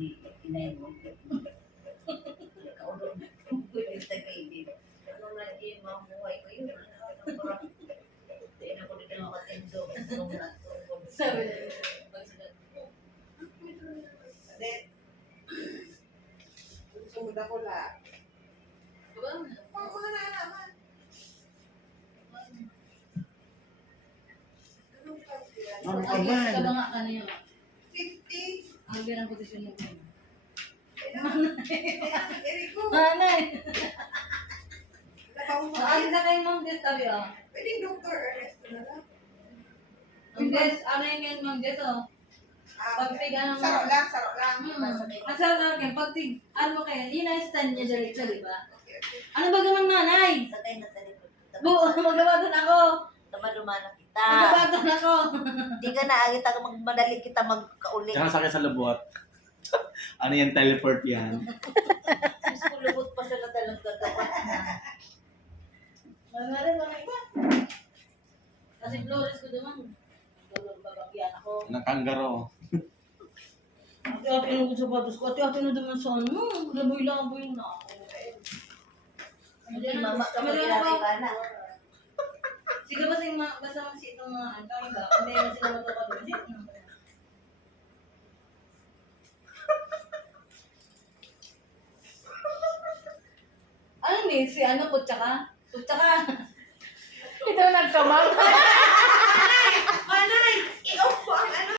ni inay mo. Kaulo na. Pwede sa kaibig. Ano na yung mamuhay ko yun? Hindi na ko dito makatindo. Sabi Sumunda ko la. diba? Mga na naman. Ano ka Ay, ba? kabanga ka na yun. 50. Ang ganang posisyon mo. Eriko. Nanay! Nabaumay. Ano na kayo ma'am Des, tabi oh. Pwede Dr. Ernesto na lang. Ma'am Des, ano yung yan ma'am Des oh? Pagtig ano mo. Saro lang, saro lang. Ang sarap lang kayo, pagtig, ano kayo, yun ang stand niya diretso, di ba? Okay, okay. Ano ba gaman manay? Sakay na sa likod. Bu, magabaton ako! Tama-dumana kita. Magabaton ako! Di ka na agit ako magmadali kita magkaulit. Tsaka sakit sa labuhat. Ano yan, teleport yan? Mas kulubot pa sila dalang gagawa na. Mga mga iba. Kasi Flores ko naman. Tulog babagyan ako. Ng kanggaro. Ate-ate nung sapatos ko. Ate-ate na naman sa ano. Laboy-laboy na ako. Hindi, mama ka mag-ilagay ka na. Sige ba basta si itong mga ang kaya ba? Hindi na sila matuka doon. Ano ni? Si ano? Kutsa ka? Kutsa ka? Ito nagkamang.